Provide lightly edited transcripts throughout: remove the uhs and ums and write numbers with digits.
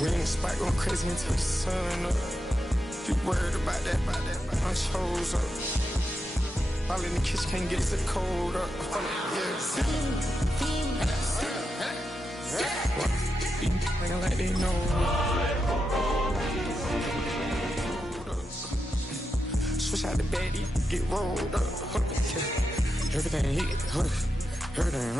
We ain't spike going crazy until the sun up. Be worried about that, I chose up. All in the kitchen can't get the cold up. Thinking like they know. Switch out the baddie, get rolled up. Everything hit, everything,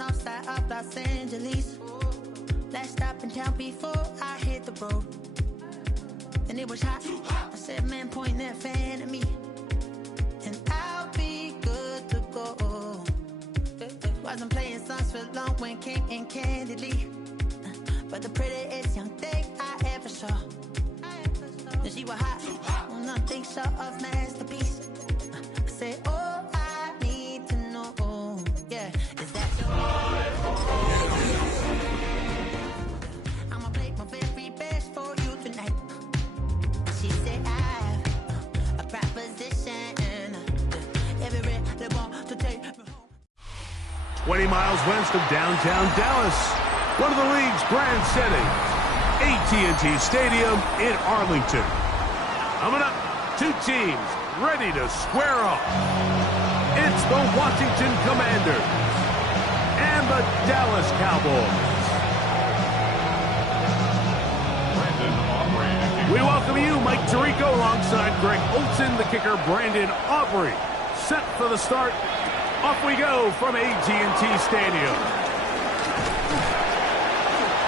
outside of Los Angeles. Last stop in town before I hit the road. And it was hot. I said, man, point that fan at me, and I'll be good to go. Wasn't playing songs for long when came in candidly, but the prettiest young thing I ever saw. And she was hot. Well, nothing short of masterpiece. I said, oh, I need to know. Yeah, is that your I'ma play my very best for you tonight. She said I have a proposition. Every red they want to take me home. 20 miles west of downtown Dallas, one of the league's grand settings, AT&T Stadium in Arlington. Coming up, two teams ready to square off. It's the Washington Commanders and the Dallas Cowboys. We welcome you, Mike Tirico, alongside Greg Olson, the kicker, Brandon Aubrey. Set for the start. Off we go from AT&T Stadium.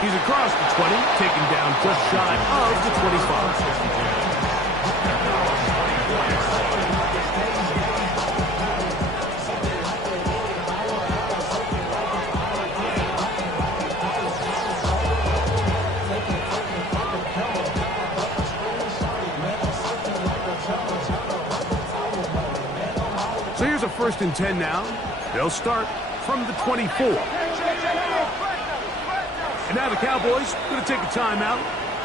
He's across the 20, taken down just shy of the 25. So here's a 1st and 10 now. They'll start from the 24. And now the Cowboys going to take a timeout,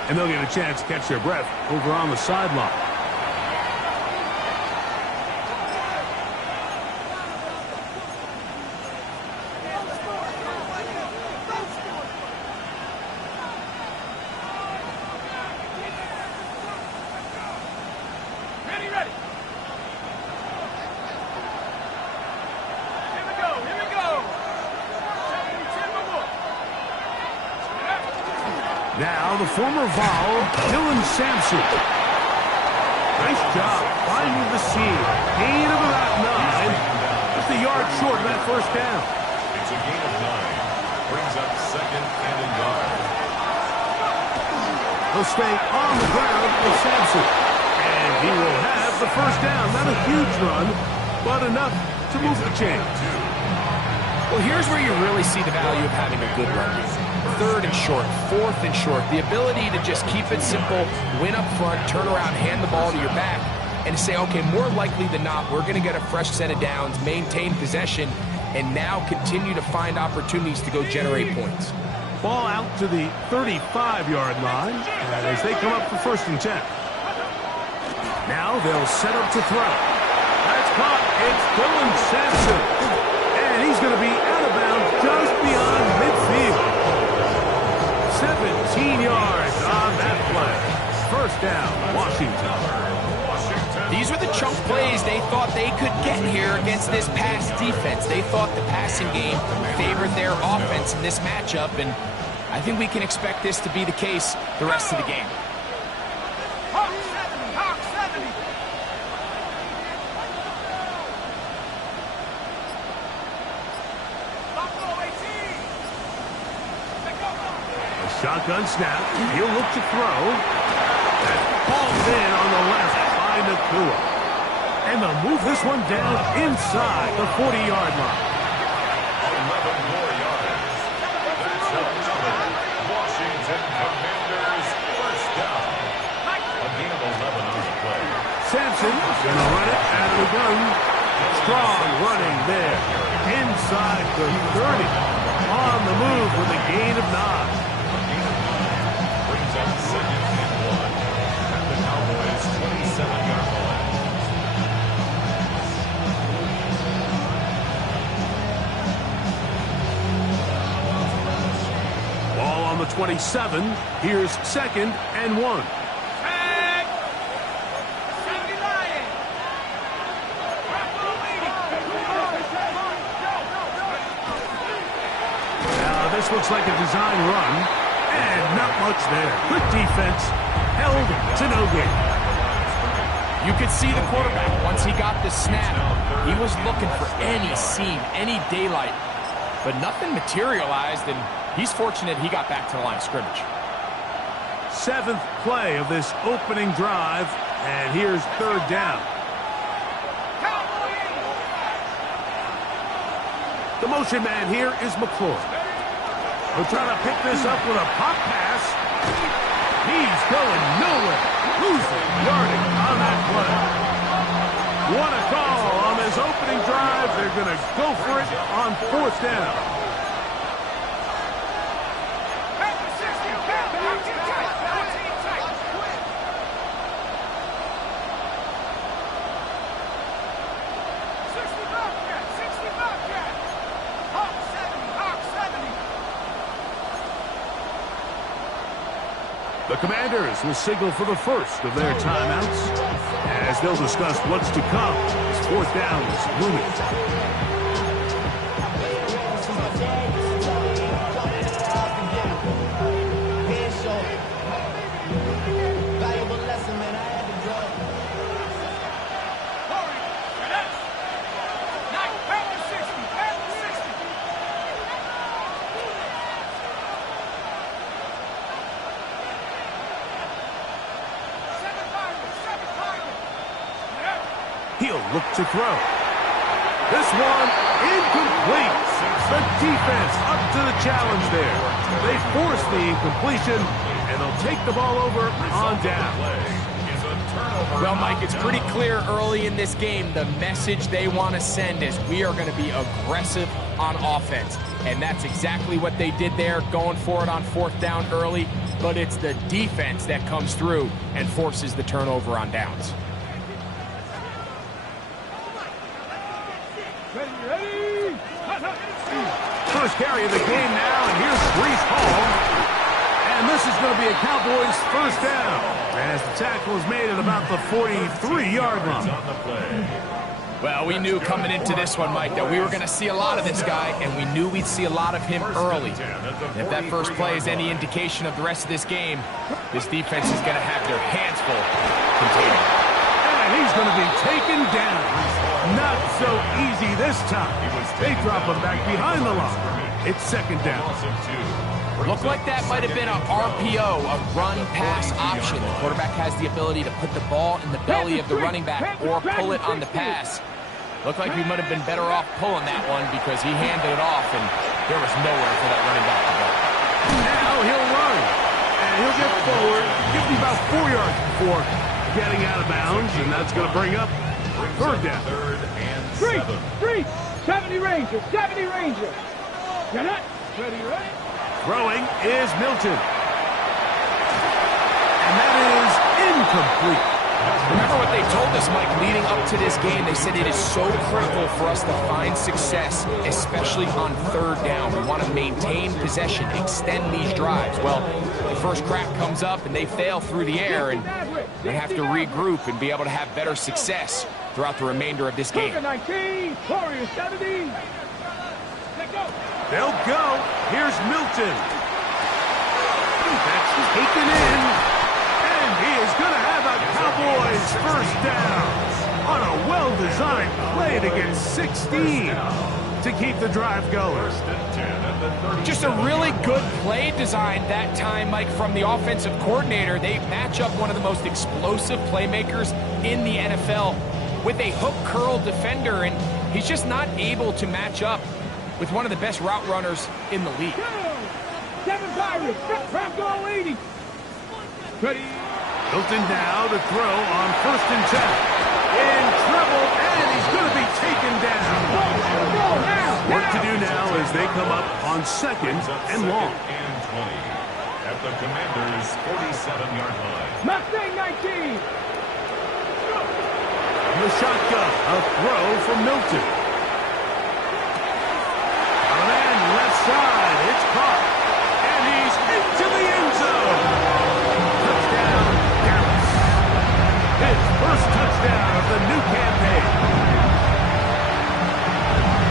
and they'll get a chance to catch their breath over on the sideline. Now the former Vol, Dylan Sampson. Nice job finding the seam. Gain of about 9. Just a yard short of that 1st down. It's a gain of 9. Brings up 2nd and a yard. He'll stay on the ground with Sampson. And he will have the 1st down. Not a huge run, but enough to move the chain. Well, here's where you really see the value of having a good run. 3rd and short, 4th and short. The ability to just keep it simple, win up front, turn around, hand the ball to your back, and say, okay, more likely than not, we're going to get a fresh set of downs, maintain possession, and now continue to find opportunities to go generate points. Ball out to the 35-yard line as they come up for 1st and 10. Now they'll set up to throw. That's caught. It's Dylan Sampson. And he's going to be out of bounds just beyond midfield. 17 yards on that play. 1st down, Washington. These were the chunk plays they thought they could get here against this pass defense. They thought the passing game favored their offense in this matchup, and I think we can expect this to be the case the rest of the game. Shotgun snap. He'll look to throw. That falls in on the left by Nakua. And they'll move this one down inside the 40-yard line. 11 more yards. That's another Washington Commanders 1st down. A gain of 11 on Sampson gonna run it out of the gun. Strong running there. Inside the 30. On the move with a gain of 9. Brings up second and 1 at the Cowboys' 27-yard line. Ball on the 27. Here's second and 1. This looks like a design run, and not much there. Good defense, held to no gain. You could see the quarterback, once he got the snap, he was looking for any seam, any daylight, but nothing materialized, and he's fortunate he got back to the line of scrimmage. 7th play of this opening drive, and here's 3rd down. The motion man here is McClure. We'll try to pick this up with a pop pass. He's going nowhere. Losing yardage on that play. What a call on this opening drive. They're going to go for it on 4th down. The Commanders will signal for the first of their timeouts as they'll discuss what's to come as 4th down is looming. He'll look to throw. This one incomplete. The defense up to the challenge there. They force the incompletion, and they'll take the ball over on down. Well, Mike, it's pretty clear early in this game the message they want to send is we are going to be aggressive on offense. And that's exactly what they did there, going for it on 4th down early. But it's the defense that comes through and forces the turnover on downs. First carry of the game now, and here's Breece Hall. And this is going to be a Cowboys 1st down as the tackle is made at about the 43-yard line. Well, we knew coming into this one, Mike, that we were going to see a lot of this guy, and we knew we'd see a lot of him early. And if that first play is any indication of the rest of this game, this defense is going to have their hands full containing him. And he's going to be taken down. Not so easy this time. They drop him back behind the line. It's 2nd down. Looked like that might have been an RPO, a run-pass option. The quarterback has the ability to put the ball in the belly of the running back or pull it on the pass. Looked like he might have been better off pulling that one because he handed it off, and there was nowhere for that running back to go. Now he'll run, and he'll get forward, give him about 4 yards before getting out of bounds, and that's going to bring up 3rd down. 3rd and 7. 70 Ranger, 70 Ranger. Get it? Ready, ready? Throwing is Milton. And that is incomplete. Remember what they told us, Mike, leading up to this game. They said it is so critical for us to find success, especially on 3rd down. We want to maintain possession, extend these drives. Well, the first crack comes up and they fail through the air, and they have to regroup and be able to have better success throughout the remainder of this game. 19, Warriors 70. They'll go. Here's Milton. That's taken in. And he is going to have a Cowboys 1st down on a well-designed play to get 16 to keep the drive going. Just a really good play design that time, Mike, from the offensive coordinator. They match up one of the most explosive playmakers in the NFL with a hook curl defender, and he's just not able to match up with one of the best route runners in the league. 7 Pirates, trap goal 80. Ready? Hilton now to throw on 1st and 10. In trouble, and he's going to be taken down. What to do now as they come up on 2nd and long. And 20 at the Commanders' 47-yard line. Mustang 19. The shotgun, a throw from Milton. On an end, left side, it's caught. And he's into the end zone. Touchdown, Dallas. His first touchdown of the new campaign.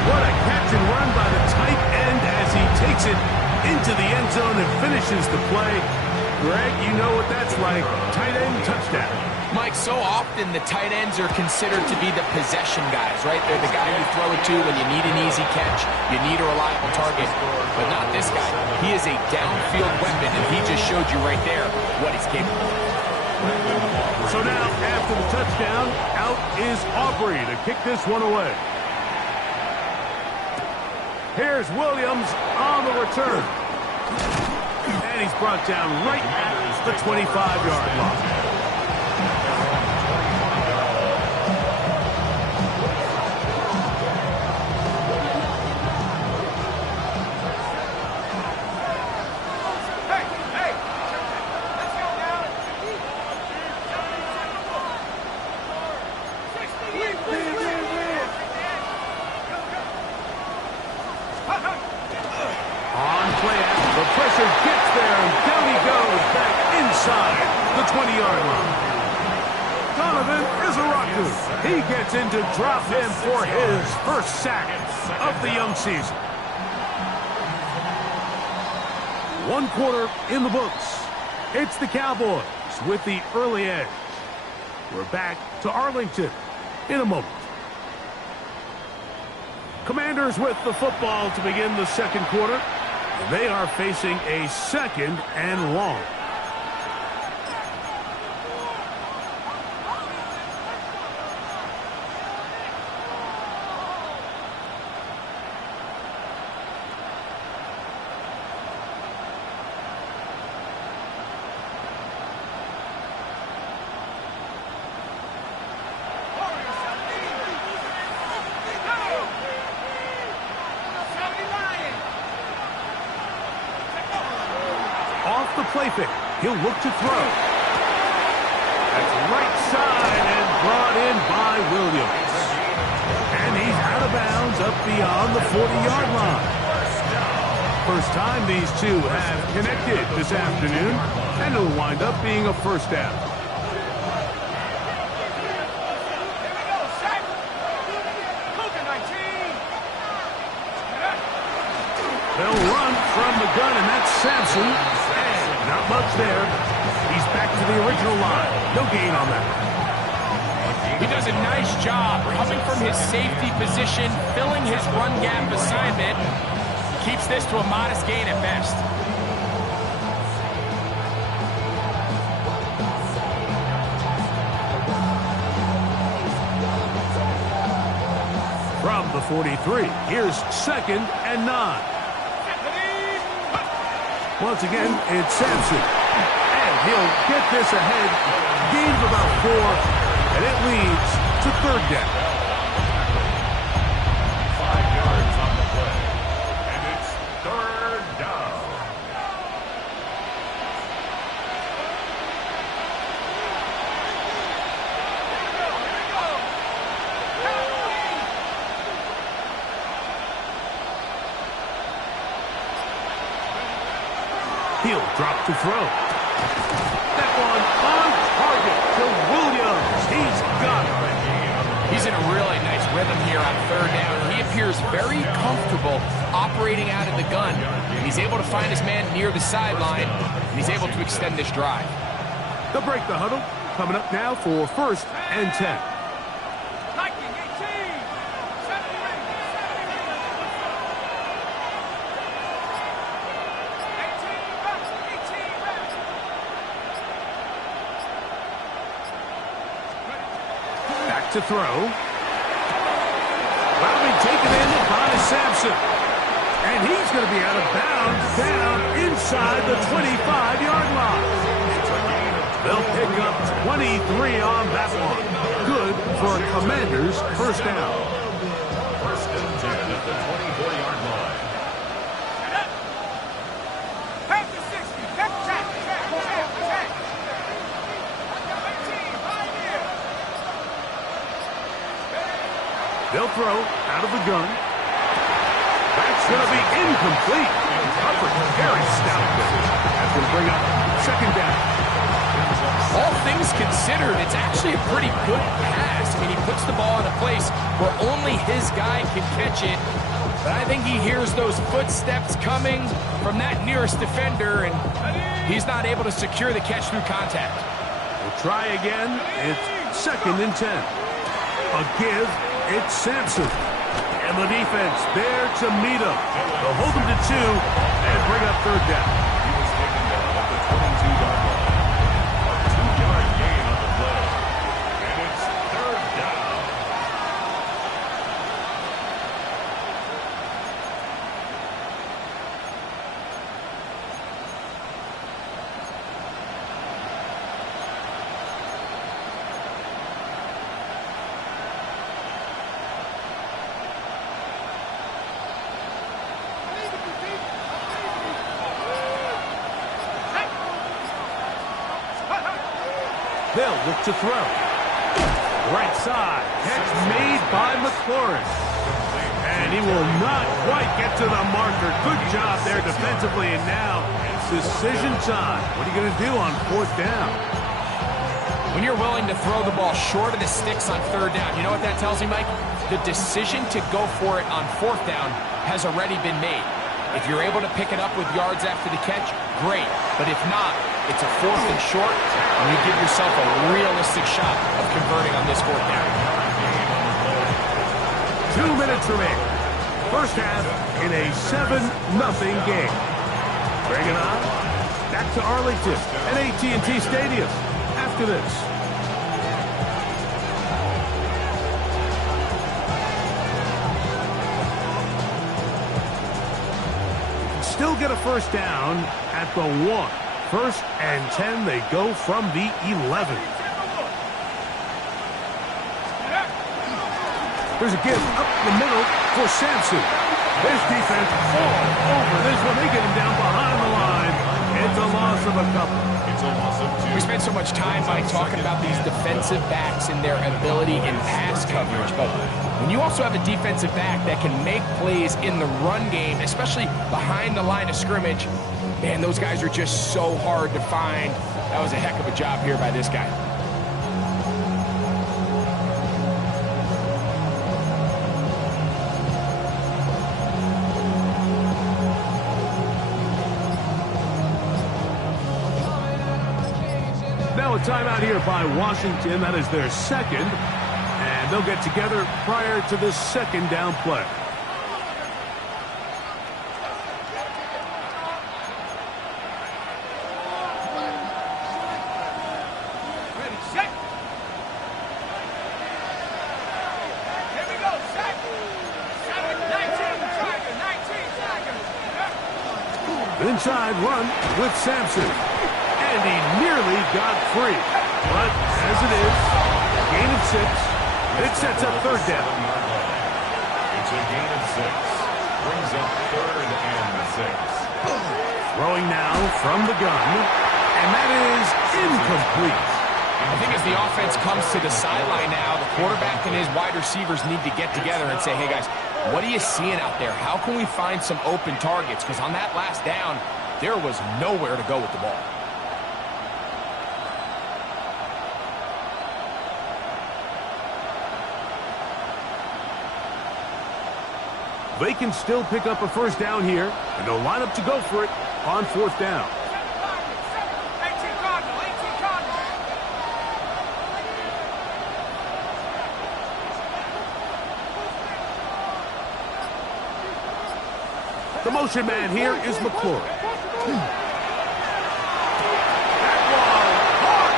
What a catch and run by the tight end as he takes it into the end zone and finishes the play. Greg, you know what that's like. Tight end touchdown. Mike, so often the tight ends are considered to be the possession guys, right? They're the guy you throw it to when you need an easy catch, you need a reliable target, but not this guy. He is a downfield weapon, and he just showed you right there what he's capable of. So now, after the touchdown, out is Aubrey to kick this one away. Here's Williams on the return. And he's brought down right at the 25-yard line. He gets in to drop him for his first sack of the young season. 1 quarter in the books. It's the Cowboys with the early edge. We're back to Arlington in a moment. Commanders with the football to begin the 2nd quarter. They are facing a 2nd and long. Off the play fake. He'll look to throw. That's right side and brought in by Williams. And he's out of bounds up beyond the 40-yard line. First time these two have connected this afternoon, and it'll wind up being a first down. They'll run from the gun, and that's Sampson. And not much there. He's back to the original line. No gain on that. He does a nice job coming from his safety position, filling his run gap assignment. Keeps this to a modest gain at best. From the 43, here's 2nd and 9. Once again, it's Sampson. And he'll get this ahead. Gain of about 4, and it leads to 3rd down. 5 yards on the play. And it's 3rd down. He'll drop to throw. That one on target to Williams. He's got it. He's in a really nice rhythm here on 3rd down. He appears very comfortable operating out of the gun. He's able to find his man near the sideline, and he's able to extend this drive. They'll break the huddle. Coming up now for 1st and 10. To throw. That'll be taken in by Sampson. And he's going to be out of bounds down inside the 25-yard line. It's a gain of They'll pick up 23 on that one. Good for a Commanders first down. First and 10 at the 24-yard line. Half the 60. Check. They'll throw out of the gun. That's going to be incomplete. Coverage very stout. That's going to bring up second down. All things considered, it's actually a pretty good pass. I mean, he puts the ball in a place where only his guy can catch it. But I think he hears those footsteps coming from that nearest defender, and he's not able to secure the catch through contact. We'll try again. It's second and 10. A give. It's Sampson. And the defense there to meet him. They'll hold him to 2 and bring up third down. He was taken down at the 22-yard line. A 2-yard gain on the play. And it's third down. They'll look to throw. Right side. Catch made by McLaurin. And he will not quite get to the marker. Good job there defensively. And now, decision time. What are you going to do on fourth down? When you're willing to throw the ball short of the sticks on third down, you know what that tells me, Mike? The decision to go for it on fourth down has already been made. If you're able to pick it up with yards after the catch, great. But if not, it's a fourth and short, and you give yourself a realistic shot of converting on this fourth down. 2 minutes remaining. First half in a 7-0 game. Bring it on. Back to Arlington at AT&T Stadium after this. Still get a first down at the 1. First and 10, they go from the 11. There's a give up the middle for Sampson. This defense all over this one. They get him down behind the line. It's a loss of a couple. It's a loss of 2. We spent so much time, Mike, talking about these defensive backs and their ability in pass coverage. But when you also have a defensive back that can make plays in the run game, especially behind the line of scrimmage, man, those guys are just so hard to find. That was a heck of a job here by this guy. Now a timeout here by Washington. That is their second. And they'll get together prior to the second down play. Inside run with Sampson. And he nearly got free. But as it is, gain of 6. It sets up third down. It's a gain of 6. Brings up third and 6. Throwing now from the gun. And that is incomplete. I think as the offense comes to the sideline now, the quarterback and his wide receivers need to get together and say, hey, guys, what are you seeing out there? How can we find some open targets? Because on that last down, there was nowhere to go with the ball. They can still pick up a first down here, and they'll line up to go for it on fourth down. The motion man here is McLaurin. That ball caught.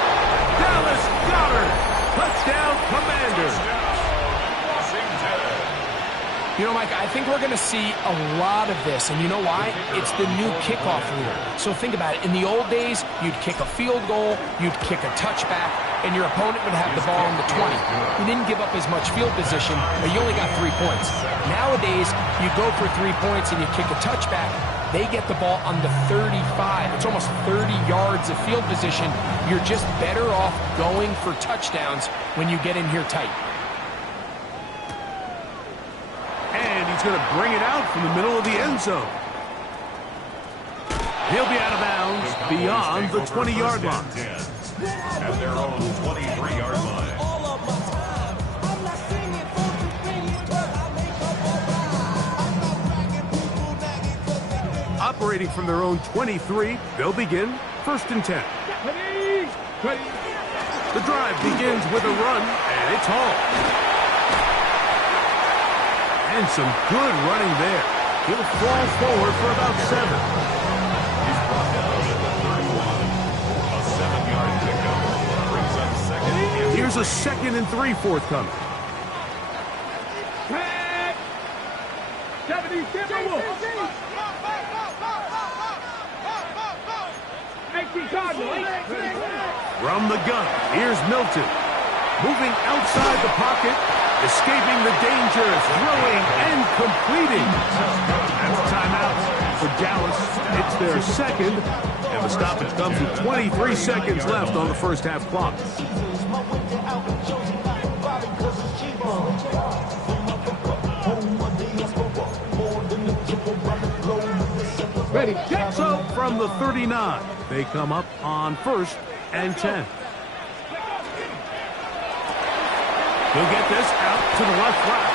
Dallas Goedert. Touchdown, Commanders. You know, Mike, I think we're going to see a lot of this, and you know why? It's the new kickoff rule. So think about it. In the old days, you'd kick a field goal, you'd kick a touchback, and your opponent would have the ball on the 20. You didn't give up as much field position, but you only got 3 points. Nowadays, you go for 3 points and you kick a touchback, they get the ball on the 35. It's almost 30 yards of field position. You're just better off going for touchdowns when you get in here tight. And he's going to bring it out from the middle of the end zone. He'll be out of bounds beyond the 20-yard line. At their own 23-yard line. Operating from their own 23, they'll begin 1st and 10. The drive begins with a run, and it's hauled. And some good running there. He'll fall forward for about 7. He's brought down at the 31. A 7-yard pickup brings up 2nd. Here's a 2nd and 3 forthcoming. 18 Cardinals. From the gun, here's Milton. Moving outside the pocket, escaping the danger, throwing and completing. That's a timeout for Dallas. It's their 2nd, and the stoppage comes with 23 seconds left on the first half clock. Ready, So from the 39, they come up on 1st and 10. He'll get this out to the left flat.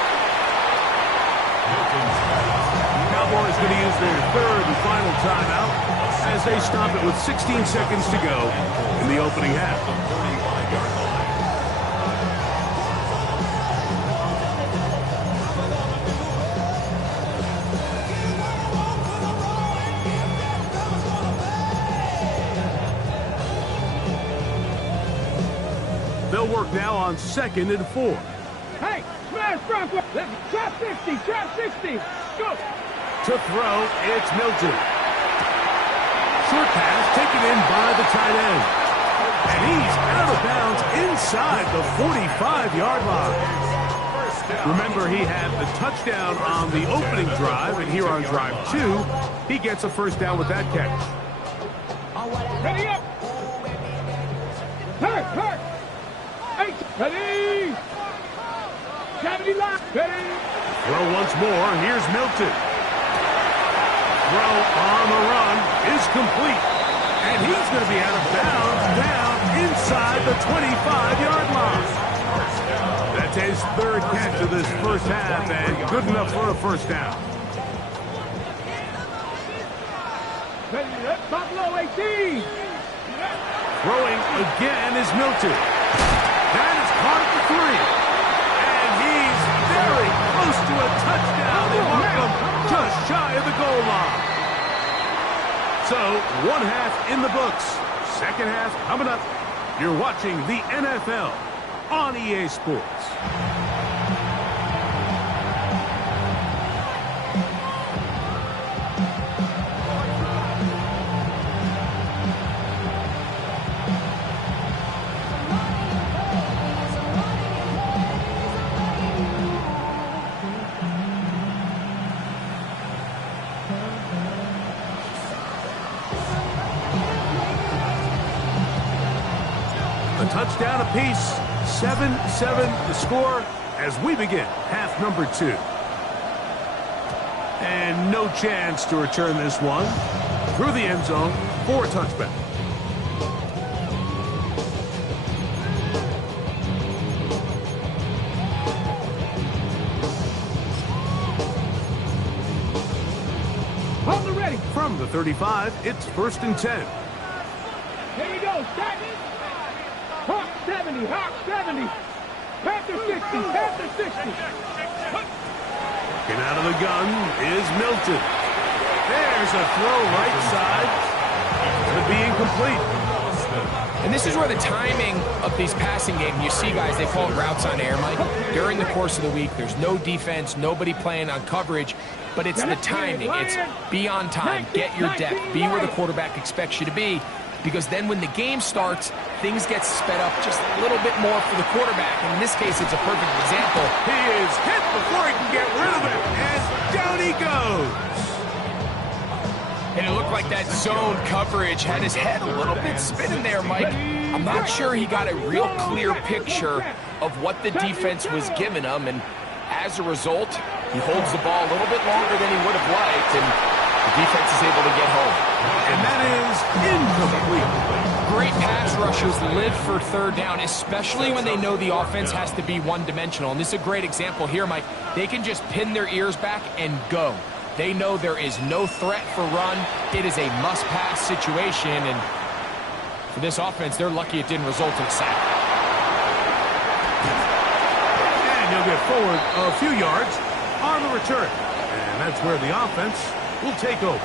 Cowboys going to use their 3rd and final timeout as they stop it with 16 seconds to go in the opening half. They'll work now on 2nd and 4. Hey, smash Bronco. Trap 60, trap 60. Go. To throw, it's Milton. Short pass taken in by the tight end. And he's out of bounds inside the 45-yard line. Remember, he had the touchdown on the opening drive, and here on drive 2, he gets a 1st down with that catch. Ready up. Hurt. Ready. 70 line. Ready. Throw once more. Here's Milton. Throw on the run is complete. And he's going to be out of bounds down inside the 25-yard line. That's his 3rd catch of this first half and good enough for a 1st down. Ready. Buffalo 18. Throwing again is Milton. That is caught at the 3. And he's very close to a touchdown. They mark him just shy of the goal line. So, 1 half in the books. 2nd half coming up. You're watching the NFL on EA Sports. A touchdown apiece, 7-7 the score as we begin half number 2. And no chance to return this one through the end zone for a touchback. Hold the ready. From the 35, it's 1st and 10. Here we go. Stack. Hawk 70. Hawk 70. Panther 60. Panther 60. Getting out of the gun is Milton. There's a throw right side. Going to be incomplete. And this is where the timing of these passing games, you see guys, they call it routes on air, Mike. During the course of the week, there's no defense, nobody playing on coverage, but it's the timing. It's be on time, get your depth, be where the quarterback expects you to be, because then when the game starts, things get sped up just a little bit more for the quarterback. And in this case, it's a perfect example. He is hit before he can get rid of it, and down he goes. And it looked like that zone coverage had his head a little bit spinning there, Mike. I'm not sure he got a real clear picture of what the defense was giving him, and as a result, he holds the ball a little bit longer than he would have liked, and the defense is able to get home. And that is incomplete. Great pass rushers live for third down, especially when they know the offense has to be one-dimensional. And this is a great example here, Mike. They can just pin their ears back and go. They know there is no threat for run. It is a must-pass situation, and for this offense, they're lucky it didn't result in a sack. And he'll get forward a few yards on the return. And that's where the offense will take over.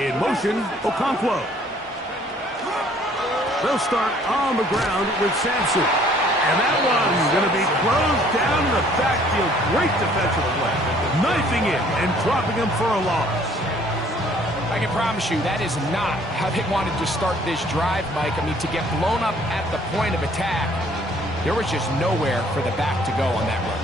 In motion, Okonkwo. They'll start on the ground with Sampson. And that one's going to be closed down in the backfield. Great defensive play. Knifing it and dropping him for a loss. I can promise you that is not how they wanted to start this drive, Mike. I mean, to get blown up at the point of attack, there was just nowhere for the back to go on that run.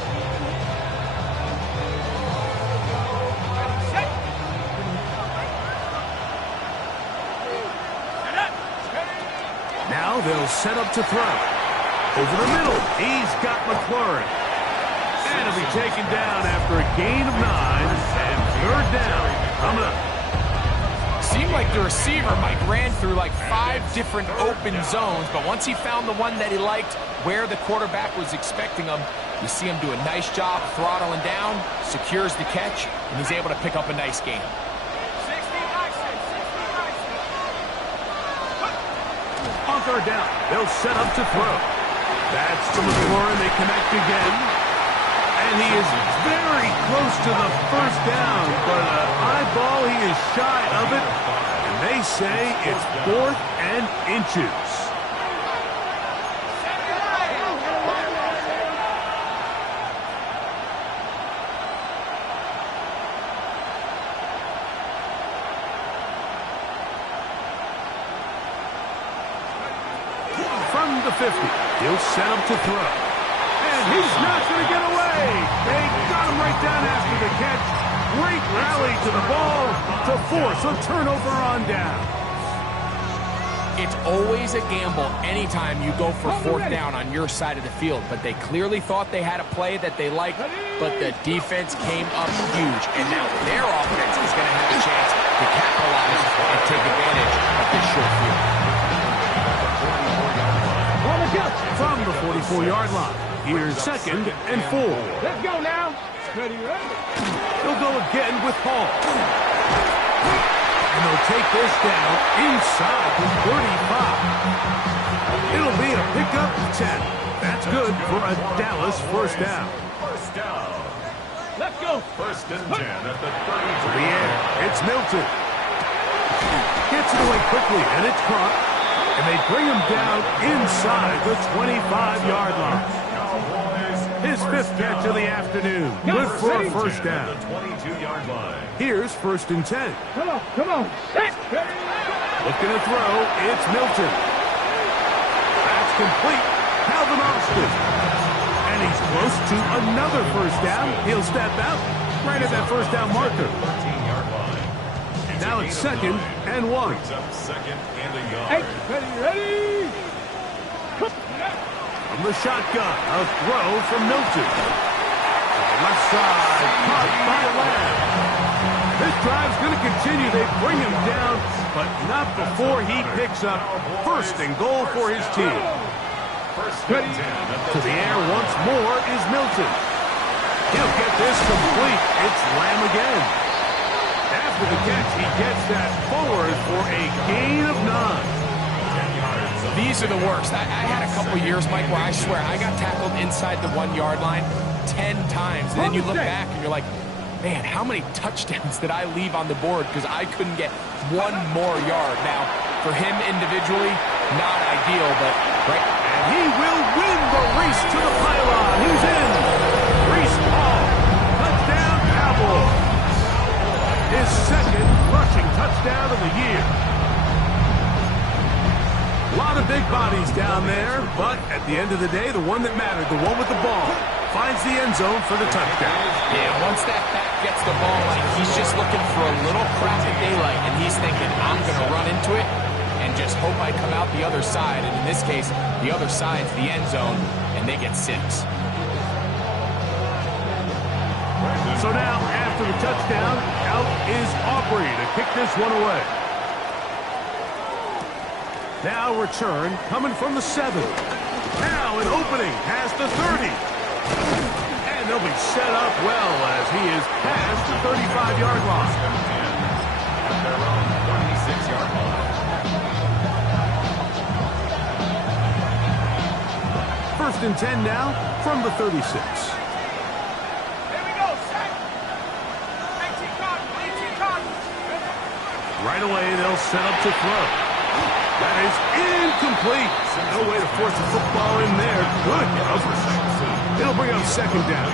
Now they'll set up to throw. Over the middle, he's got McLaurin. And he'll be taken down after a gain of 9. And third down coming up. Seemed like the receiver, Mike, ran through like 5 different open zones, but once he found the one that he liked, where the quarterback was expecting him, you see him do a nice job throttling down, secures the catch, and he's able to pick up a nice gain. On third down, they'll set up to throw. That's to McLaurin. They connect again. And he is very close to the first down, but an eyeball, he is shy of it. And they say it's 4th and inches. From the 50, he'll set him to throw. And he's not going to get away. They got him right down after the catch. Great rally to the ball to force a turnover on down. It's always a gamble anytime you go for 4th down on your side of the field, but they clearly thought they had a play that they liked, but the defense came up huge, and now their offense is going to have a chance to capitalize and take advantage of this short field. From the 44-yard line, here's 2nd and 4. Let's go now. Ready, ready. They'll go again with Hall. And they'll take this down inside the 35. It'll be a pickup 10. That's good for a Dallas first down. First down. Let's go. 1st and 10 at the 33. To the air, it's Milton. Gets it away quickly, and it's caught. And they bring him down inside the 25-yard line. His 5th catch of the afternoon. Good for a first down. The 22-yard line. Here's 1st and 10. Come on, come on. Set. Looking to throw, it's Milton. That's complete. Calvin Austin. And he's close to another first down. He'll step out right at that first down marker. 13-yard line. Now it's 2nd and 1. Brings up 2nd and a yard. Hey, ready. From the shotgun, a throw from Milton. Left side, caught by Lamb. This drive's going to continue. They bring him down, but not before he picks up 1st and goal for his team. 1st and 10. To the air once more is Milton. He'll get this complete. It's Lamb again. After the catch, he gets that forward for a gain of 9. These are the worst. I had a couple years, Mike, where I swear I got tackled inside the 1-yard line 10 times. And then you look back and you're like, man, how many touchdowns did I leave on the board because I couldn't get one more yard? Now, for him individually, not ideal, but right. And he will win the race to the pylon. He's in. Reese Hall, touchdown Cowboys. His second rushing touchdown of the year. A lot of big bodies down there, but at the end of the day, the one that mattered, the one with the ball, finds the end zone for the touchdown. Yeah, once that back gets the ball, like he's just looking for a little crack of daylight, and he's thinking, I'm going to run into it and just hope I come out the other side. And in this case, the other side's the end zone, and they get 6. So now, after the touchdown, out is Aubrey to kick this one away. Now return coming from the 7. Now an opening past the 30. And they'll be set up well as he is past the 35-yard line. At their own 36-yard line. First and 10 now from the 36. Here we go, set. 18 Cowboys. Right away, they'll set up to throw. That is incomplete. No way to force the football in there. Good coverage. It'll bring up second down.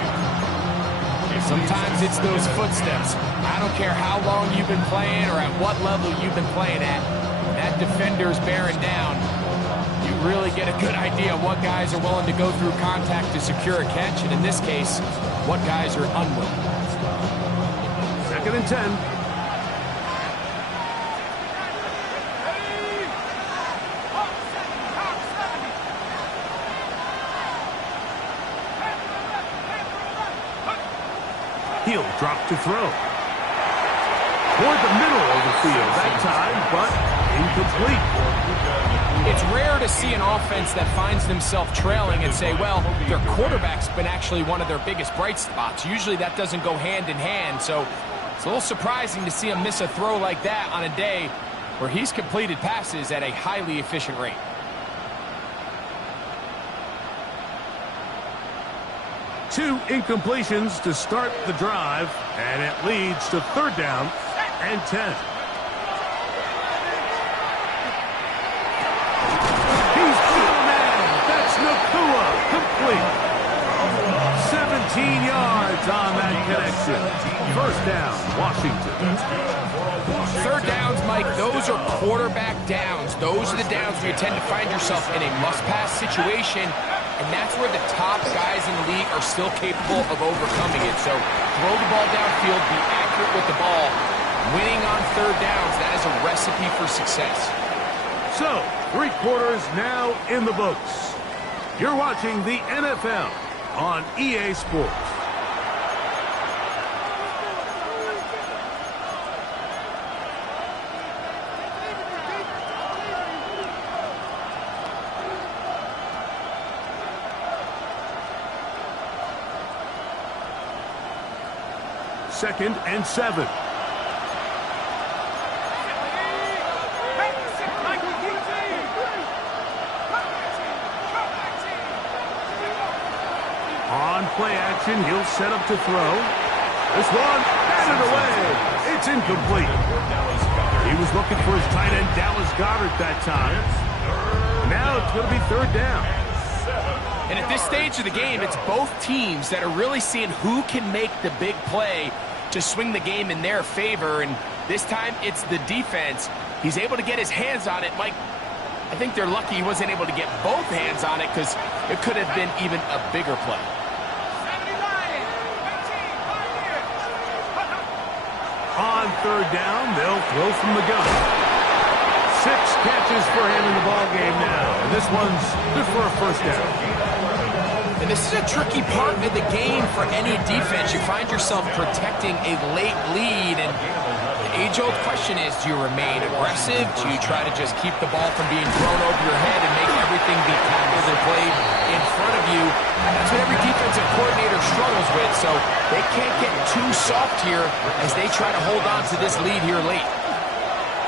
Sometimes it's those footsteps. I don't care how long you've been playing or at what level you've been playing at. When that defender's bearing down, you really get a good idea of what guys are willing to go through contact to secure a catch, and in this case, what guys are unwilling. Second and 10. He'll drop to throw. Toward the middle of the field that time, but incomplete. It's rare to see an offense that finds themselves trailing and say, well, their quarterback's been actually one of their biggest bright spots. Usually that doesn't go hand in hand, so it's a little surprising to see him miss a throw like that on a day where he's completed passes at a highly efficient rate. Two incompletions to start the drive, and it leads to third down and 10. He's the man. That's Nakua, complete. 17 yards on that connection. First down, Washington. Third downs, Mike, those are quarterback downs. Those are the downs where you tend to find yourself in a must-pass situation, and that's where the top guys in the league are still capable of overcoming it. So throw the ball downfield, be accurate with the ball. Winning on third downs, that is a recipe for success. So, 3 quarters now in the books. You're watching the NFL on EA Sports. Second and 7. On play action, he'll set up to throw. This one, batted away. It's incomplete. He was looking for his tight end, Dallas Goedert, that time. Now it's going to be third down. And at this stage of the game, it's both teams that are really seeing who can make the big play to swing the game in their favor. And this time, it's the defense. He's able to get his hands on it. Mike, I think they're lucky he wasn't able to get both hands on it because it could have been even a bigger play. On third down, they'll throw from the gun. 6 catches for him in the ballgame now. And this one's good for a first down. And this is a tricky part of the game for any defense. You find yourself protecting a late lead, and age-old question is, do you remain aggressive? Do you try to just keep the ball from being thrown over your head and make everything be tackled and played in front of you? That's what every defensive coordinator struggles with, so they can't get too soft here as they try to hold on to this lead here late.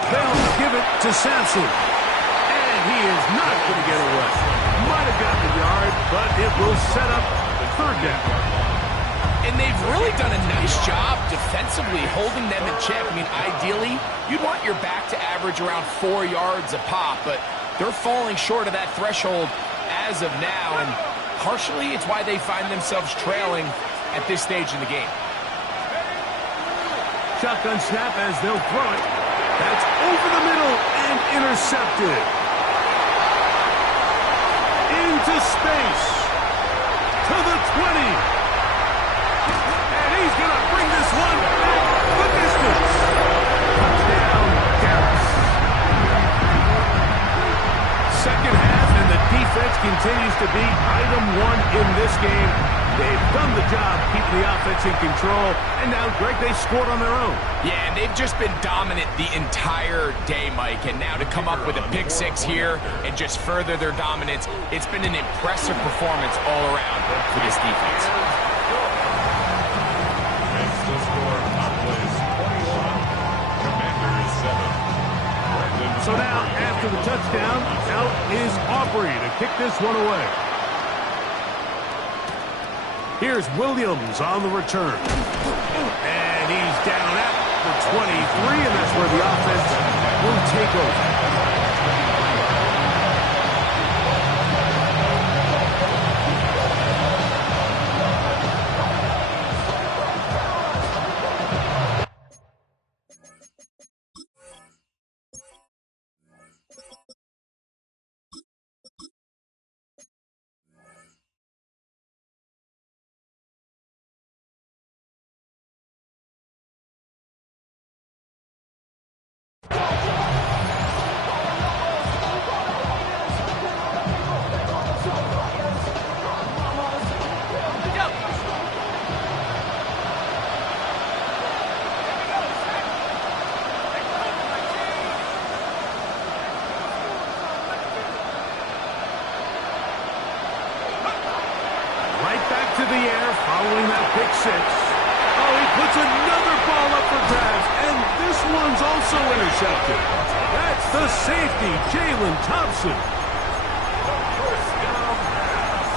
They'll give it to Sampson. And he is not going to get away. Might have gotten a yard, but it will set up the third down. And they've really done a nice job defensively holding them in check. I mean, ideally, you'd want your back to average around 4 yards a pop, but they're falling short of that threshold as of now, and partially it's why they find themselves trailing at this stage in the game. Shotgun snap as they'll throw it. That's over the middle and intercepted. Into space. To the 20. He's going to bring this one back the distance. Touchdown, Dallas. Second half, and the defense continues to be item one in this game. They've done the job keeping the offense in control, and now, Greg, they scored on their own. Yeah, and they've just been dominant the entire day, Mike, and now to come up with a pick six here and just further their dominance, it's been an impressive performance all around for this defense. So now, after the touchdown, out is Aubrey to kick this one away. Here's Williams on the return. And he's down at the 23, and that's where the offense will take over. Following that pick six. Oh, he puts another ball up for grabs, and this one's also intercepted. That's the safety, Jalen Thompson. The first down pass.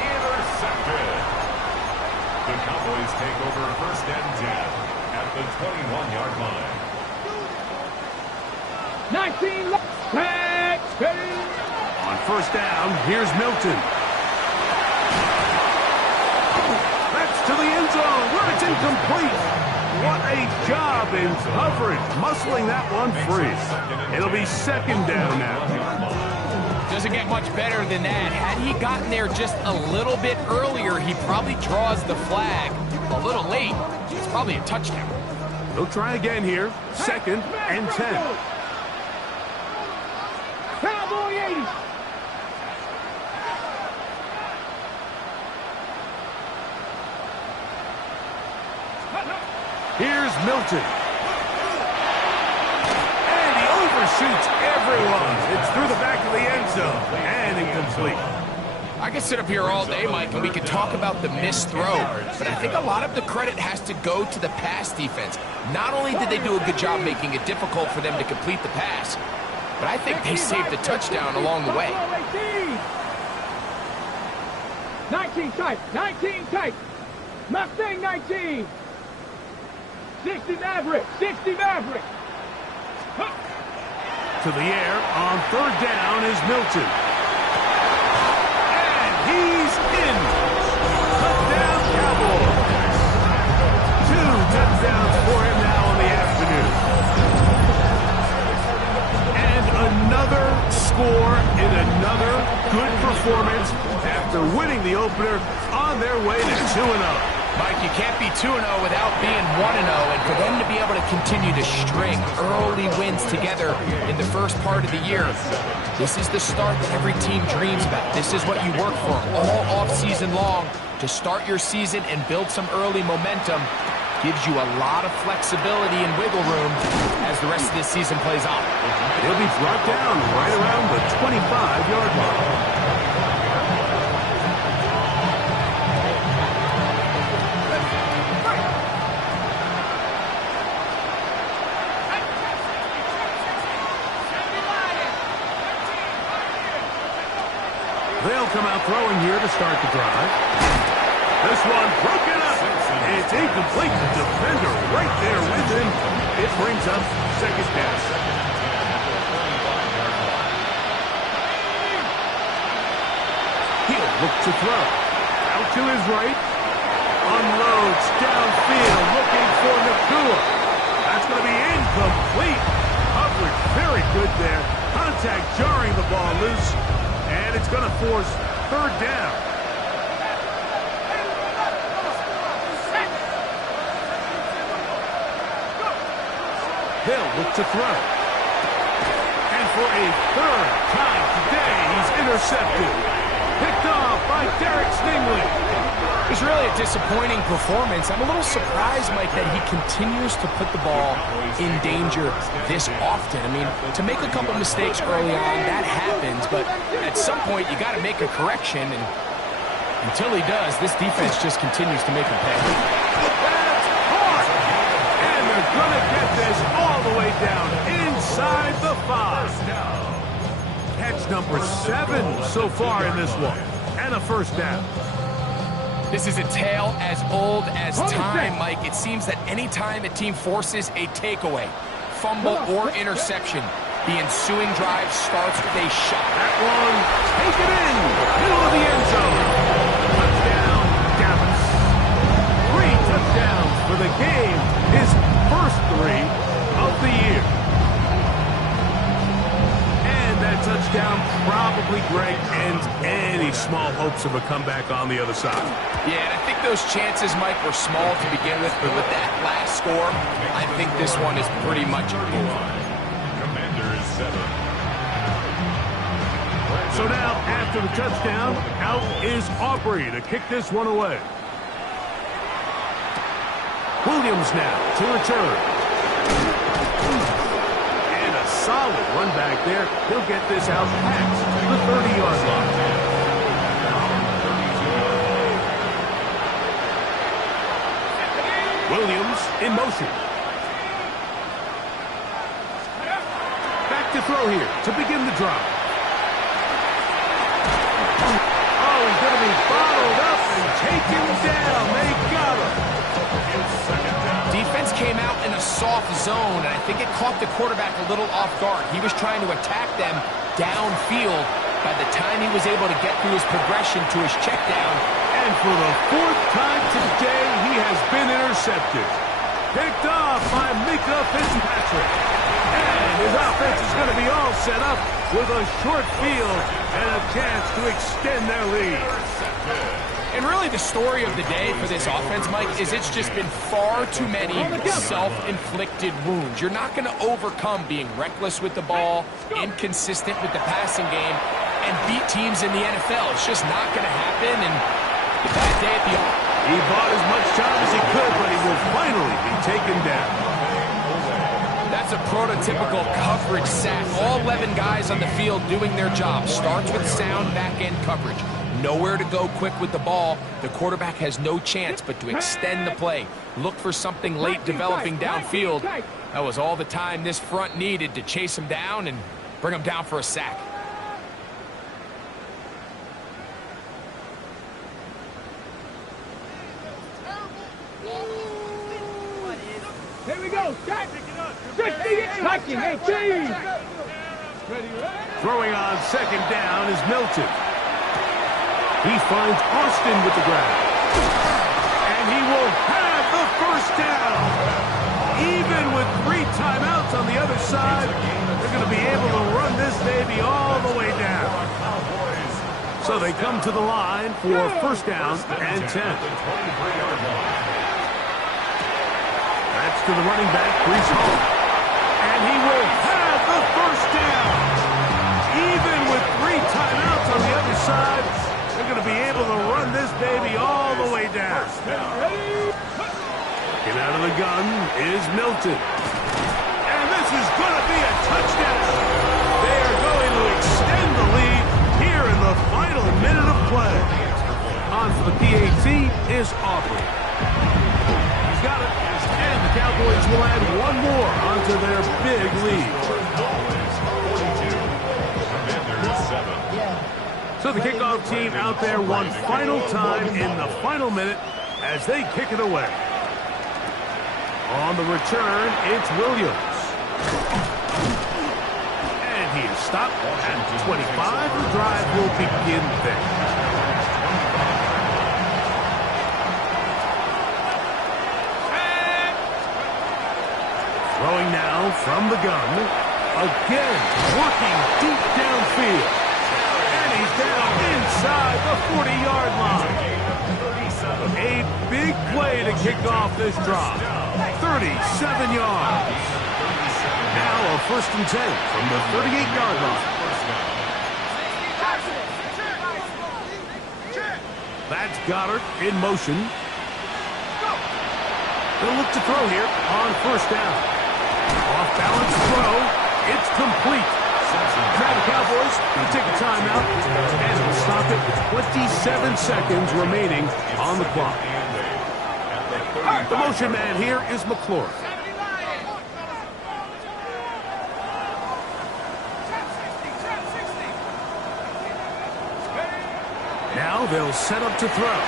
Intercepted. The Cowboys take over first and 10 at the 21-yard line. 19 left. On first down, here's Milton. To the end zone where it's incomplete. What a job in coverage, muscling that one free. It'll be second down now. Doesn't get much better than that. Had he gotten there just a little bit earlier, he probably draws the flag. A little late. It's probably a touchdown. They'll try again here. Second and 10. Cowboy 80. Here's Milton. And he overshoots everyone. It's through the back of the end zone. And incomplete. I could sit up here all day, Mike, and we could talk about the missed throw. But I think a lot of the credit has to go to the pass defense. Not only did they do a good job making it difficult for them to complete the pass, but I think they saved the touchdown along the way. 19 tight. 19 tight. Mustang 19. 60 Maverick. 60 Maverick. To the air on third down is Milton. And he's in. Touchdown Cowboys. 2 touchdowns for him now in the afternoon. And another score in another good performance after winning the opener on their way to 2-0. Mike, you can't be 2-0 without being 1-0, and for them to be able to continue to string early wins together in the first part of the year, this is the start that every team dreams about. This is what you work for all off-season long, to start your season and build some early momentum. gives you a lot of flexibility and wiggle room as the rest of this season plays on. He'll be brought down right around the 25-yard line. They'll come out throwing here to start the drive. This one broken up. It's incomplete. The defender right there with him. It brings up second down. He'll look to throw. Out to his right. Unloads downfield looking for Nakua. That's going to be incomplete. Coverage very good there. Contact jarring the ball loose. And it's going to force third down. They'll look to throw. And for a third time today, he's intercepted. Picked off by Derek Stingley. It's really a disappointing performance. I'm a little surprised, Mike, that he continues to put the ball in danger this often. I mean, to make a couple mistakes early on, that happens, but at some point you got to make a correction, and until he does, this defense just continues to make him pay. That's hard! And they're going to get this all the way down inside the 5. Catch number 7 so far in this one, and a first down. This is a tale as old as time, Mike. It seems that any time a team forces a takeaway, fumble, or interception, the ensuing drive starts with a shot. That one, take it in, middle of the end zone. Touchdown, Dallas. 3 touchdowns for the game, his first 3 of the year. And that touchdown probably, Greg, ends any small hopes of a comeback on the other side. Yeah, and I think those chances, Mike, were small to begin with, but with that last score, I think this one is pretty much over. Commanders 7. So now, after the touchdown, out is Aubrey to kick this one away. Williams now to return. And a solid run back there. He'll get this out past the 30-yard line. Williams in motion. Back to throw here to begin the drive. Oh, he's going to be bottled up and taken down. They got him. Defense came out in a soft zone, and I think it caught the quarterback a little off guard. He was trying to attack them downfield. By the time he was able to get through his progression to his check down, and for the 4th time today, he has been intercepted. Picked off by Mika Fitzpatrick. And his offense is going to be all set up with a short field and a chance to extend their lead. And really the story of the day for this offense, Mike, is it's just been far too many self-inflicted wounds. You're not going to overcome being reckless with the ball, inconsistent with the passing game, and beat teams in the NFL. It's just not going to happen, and a bad day at the office. He bought as much time as he could, but he will finally be taken down. That's a prototypical coverage sack. All 11 guys on the field doing their job. Starts with sound back-end coverage. Nowhere to go quick with the ball. The quarterback has no chance but to extend the play. Look for something late developing downfield. That was all the time this front needed to chase him down and bring him down for a sack. Here we go. Start. 60. Touching. Hey, cheese. Throwing on second down is Milton. He finds Austin with the grab. And he will have the first down. Even with 3 timeouts on the other side, they're going to be able to run this baby all the way down. So they come to the line for first down and 10. That's to the running back, Brees Hall. And he will have the first down. Even with 3 timeouts on the other side, they're going to be able to run this baby all the way down. Get out of gun is Milton. And this is going to be a touchdown. They are going to extend the lead here in the final minute of play. On for the PAT is Aubrey. He's got it. And the Cowboys will add one more onto their big lead. So the kickoff team out there one final time in the final minute as they kick it away. On the return, it's Williams. And he is stopped at 25. The drive will begin there. Throwing now from the gun. Again, working deep downfield. And he's down inside the 40-yard line. A big play to kick off this drive. 37 yards. Now a 1st and 10 from the 38-yard line. That's Goddard in motion. They'll look to throw here on 1st down. Off-balance throw. It's complete. Now the Cowboys will take a timeout and will stop it with 27 seconds remaining on the clock. The motion man here is McClure. Now they'll set up to throw.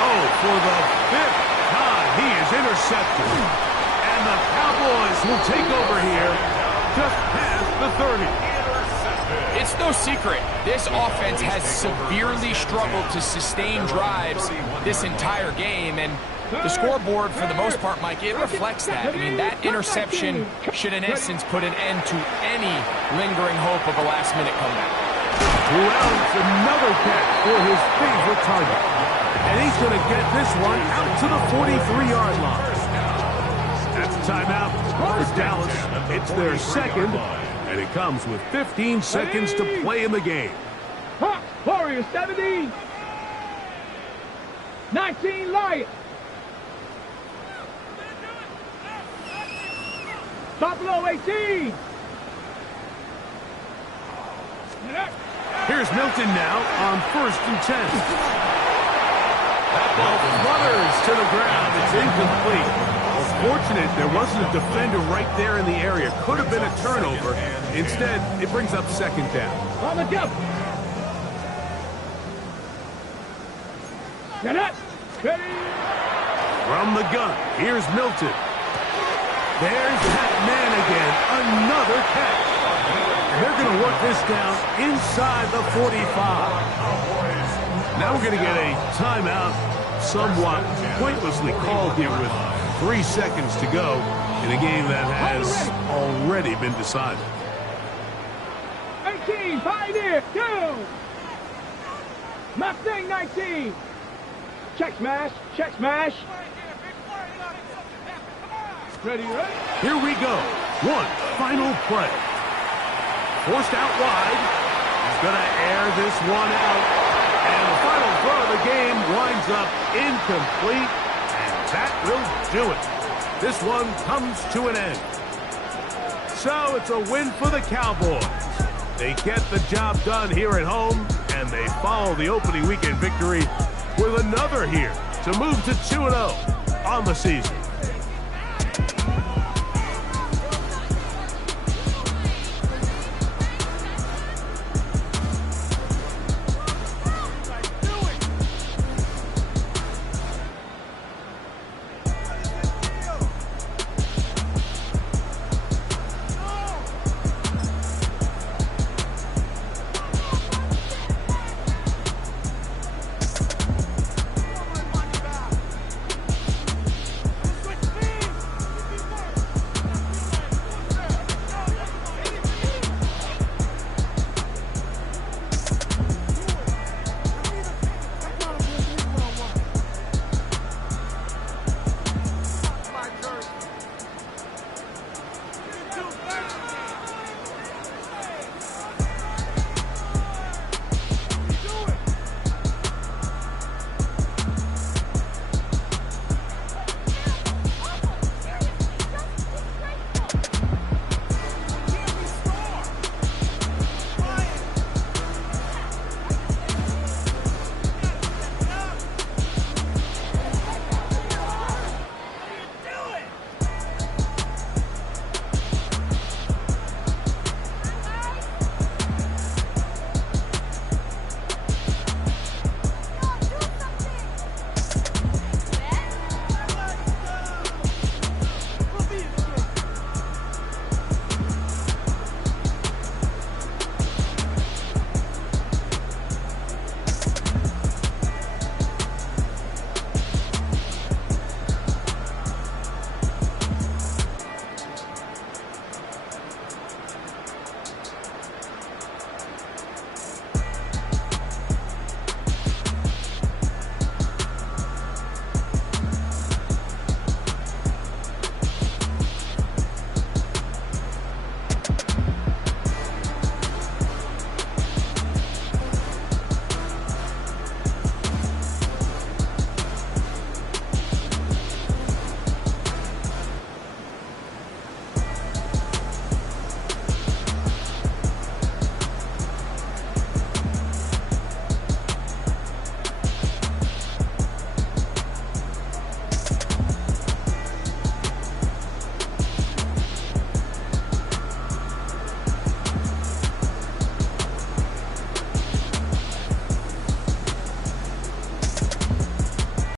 Oh, for the 5th time, he is intercepted. And the Cowboys will take over here just past the 30. It's no secret, this offense has severely struggled to sustain drives this entire game, and the scoreboard, for the most part, Mike, it reflects that. I mean, that interception should, in essence, put an end to any lingering hope of a last-minute comeback. Wells, another catch for his favorite target. And he's going to get this one out to the 43-yard line. That's a timeout for Dallas. It's their 2nd, and it comes with 15 seconds to play in the game. Hawks, Warriors, 17. 19, Lions. Buffalo, 18. Here's Milton now on 1st and 10. That ball flutters to the ground. It's incomplete. Fortunate there wasn't a defender right there in the area. Could have been a turnover. Instead, it brings up 2nd down. On the jump. Get up. Ready. From the gun, here's Milton. There's that man again. Another catch. And they're going to work this down inside the 45. Now we're going to get a timeout, somewhat pointlessly called here with 3 seconds to go in a game that has already been decided. 18, Pioneer, 2. Mustang, 19. Check smash, check smash. Ready, ready? Here we go. One final play. Forced out wide. He's going to air this one out. And the final throw of the game winds up incomplete. That will do it. This one comes to an end. So it's a win for the Cowboys. They get the job done here at home, and they follow the opening weekend victory with another here to move to 2-0 on the season.